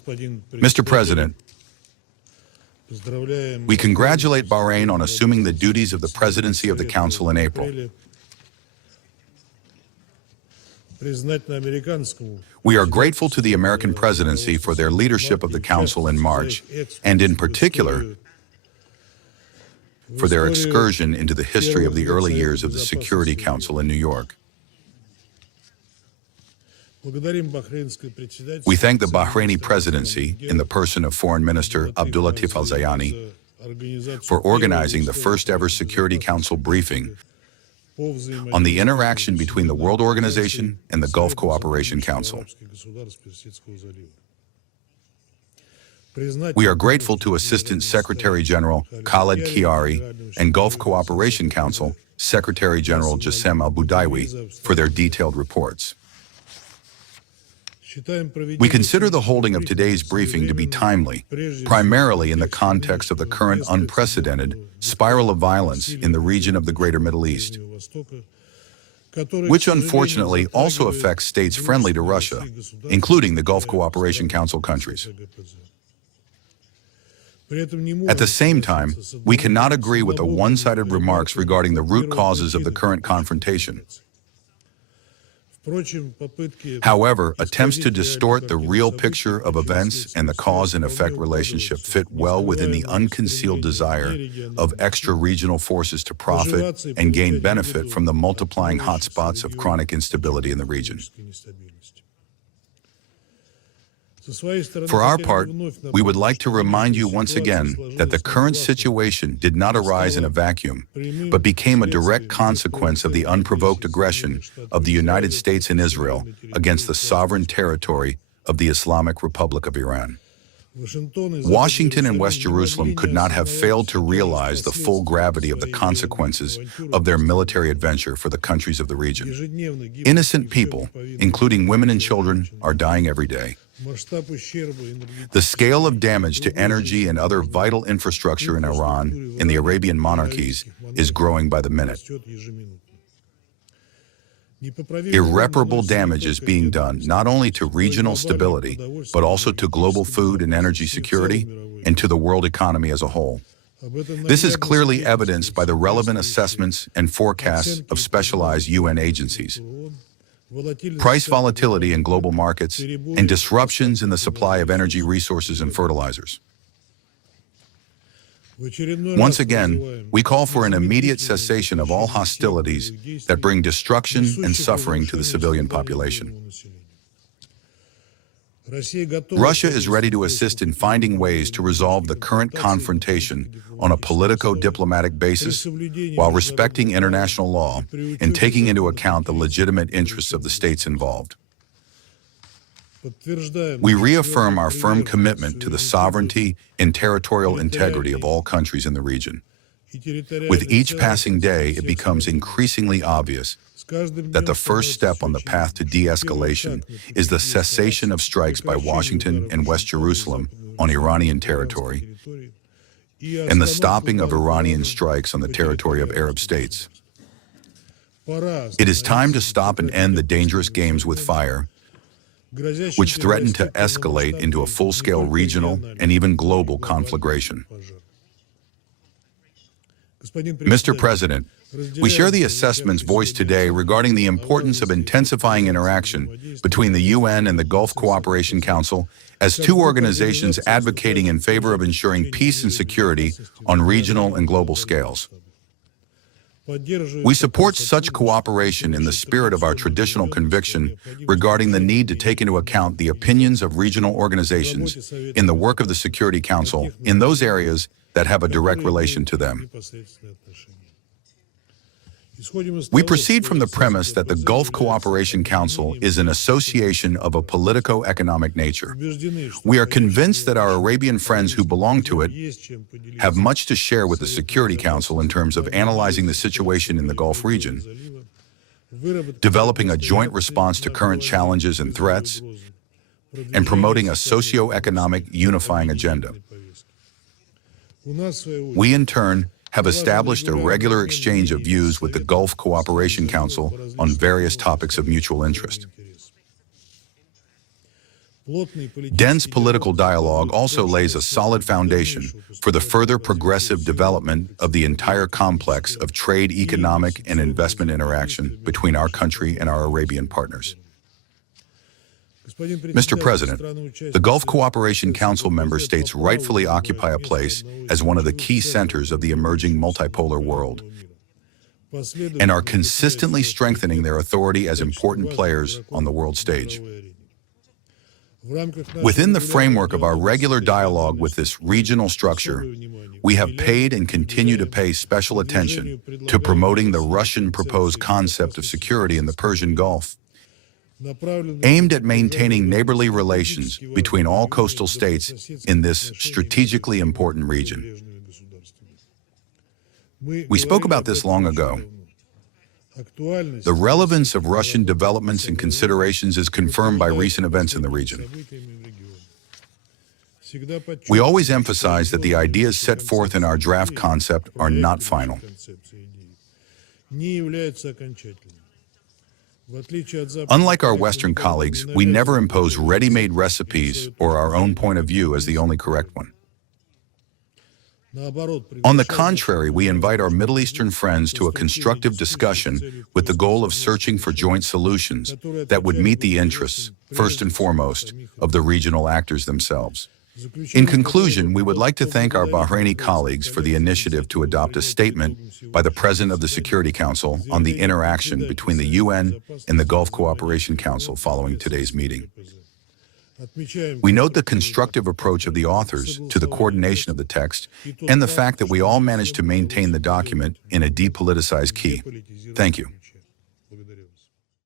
Mr. President, we congratulate Bahrain on assuming the duties of the presidency of the Council in April. We are grateful to the American presidency for their leadership of the Council in March, and in particular, for their excursion into the history of the early years of the Security Council in New York. We thank the Bahraini presidency, in the person of Foreign Minister Abdulatif Al-Zayani, for organizing the first ever Security Council briefing on the interaction between the World Organization and the Gulf Cooperation Council. We are grateful to Assistant Secretary General Khaled Kiari and Gulf Cooperation Council Secretary General Jassem Al-Budaiwi for their detailed reports. We consider the holding of today's briefing to be timely, primarily in the context of the current unprecedented spiral of violence in the region of the Greater Middle East, which unfortunately also affects states friendly to Russia, including the Gulf Cooperation Council countries. At the same time, we cannot agree with the one-sided remarks regarding the root causes of the current confrontation. However, attempts to distort the real picture of events and the cause and effect relationship fit well within the unconcealed desire of extra-regional forces to profit and gain benefit from the multiplying hotspots of chronic instability in the region. For our part, we would like to remind you once again that the current situation did not arise in a vacuum, but became a direct consequence of the unprovoked aggression of the United States and Israel against the sovereign territory of the Islamic Republic of Iran. Washington and West Jerusalem could not have failed to realize the full gravity of the consequences of their military adventure for the countries of the region. Innocent people, including women and children, are dying every day. The scale of damage to energy and other vital infrastructure in Iran and the Arabian monarchies is growing by the minute. Irreparable damage is being done not only to regional stability, but also to global food and energy security and to the world economy as a whole. This is clearly evidenced by the relevant assessments and forecasts of specialized UN agencies. Price volatility in global markets, and disruptions in the supply of energy resources and fertilizers. Once again, we call for an immediate cessation of all hostilities that bring destruction and suffering to the civilian population. Russia is ready to assist in finding ways to resolve the current confrontation on a politico-diplomatic basis while respecting international law and taking into account the legitimate interests of the states involved. We reaffirm our firm commitment to the sovereignty and territorial integrity of all countries in the region. With each passing day, it becomes increasingly obvious that the first step on the path to de-escalation is the cessation of strikes by Washington and West Jerusalem on Iranian territory and the stopping of Iranian strikes on the territory of Arab states. It is time to stop and end the dangerous games with fire, which threaten to escalate into a full-scale regional and even global conflagration. Mr. President, we share the assessments voiced today regarding the importance of intensifying interaction between the UN and the Gulf Cooperation Council as two organizations advocating in favor of ensuring peace and security on regional and global scales. We support such cooperation in the spirit of our traditional conviction regarding the need to take into account the opinions of regional organizations in the work of the Security Council in those areas that have a direct relation to them. We proceed from the premise that the Gulf Cooperation Council is an association of a politico-economic nature. We are convinced that our Arabian friends who belong to it have much to share with the Security Council in terms of analyzing the situation in the Gulf region, developing a joint response to current challenges and threats, and promoting a socio-economic unifying agenda. We, in turn, have established a regular exchange of views with the Gulf Cooperation Council on various topics of mutual interest. Dense political dialogue also lays a solid foundation for the further progressive development of the entire complex of trade, economic, and investment interaction between our country and our Arabian partners. Mr. President, the Gulf Cooperation Council member states rightfully occupy a place as one of the key centers of the emerging multipolar world and are consistently strengthening their authority as important players on the world stage. Within the framework of our regular dialogue with this regional structure, we have paid and continue to pay special attention to promoting the Russian proposed concept of security in the Persian Gulf, aimed at maintaining neighborly relations between all coastal states in this strategically important region. We spoke about this long ago. The relevance of Russian developments and considerations is confirmed by recent events in the region. We always emphasize that the ideas set forth in our draft concept are not final. Unlike our Western colleagues, we never impose ready-made recipes or our own point of view as the only correct one. On the contrary, we invite our Middle Eastern friends to a constructive discussion with the goal of searching for joint solutions that would meet the interests, first and foremost, of the regional actors themselves. In conclusion, we would like to thank our Bahraini colleagues for the initiative to adopt a statement by the President of the Security Council on the interaction between the UN and the Gulf Cooperation Council following today's meeting. We note the constructive approach of the authors to the coordination of the text and the fact that we all managed to maintain the document in a depoliticized key. Thank you.